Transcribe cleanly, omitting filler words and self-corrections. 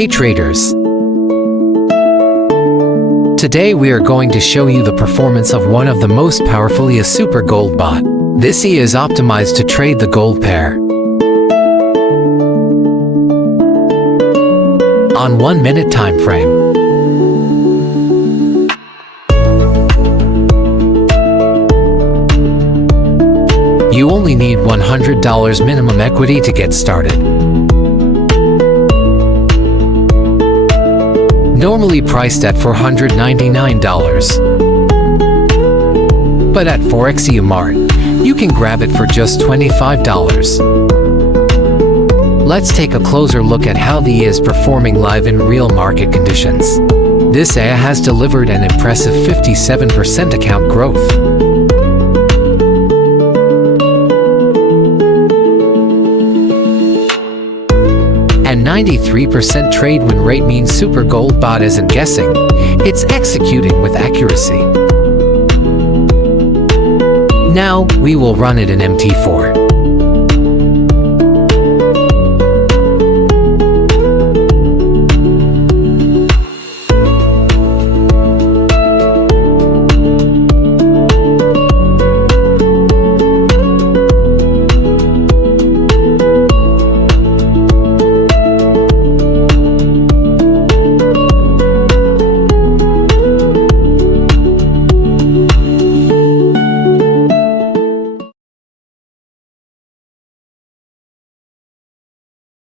Hey traders! Today we are going to show you the performance of one of the most powerful EA super gold bot. This EA is optimized to trade the gold pair on 1 minute time frame. You only need $100 minimum equity to get started. Normally priced at $499. But at Forexpro Mart, you can grab it for just $25. Let's take a closer look at how the EA is performing live in real market conditions. This EA has delivered an impressive 57% account growth. And 93% trade win rate means super gold bot isn't guessing, it's executing with accuracy. Now, we will run it in MT4.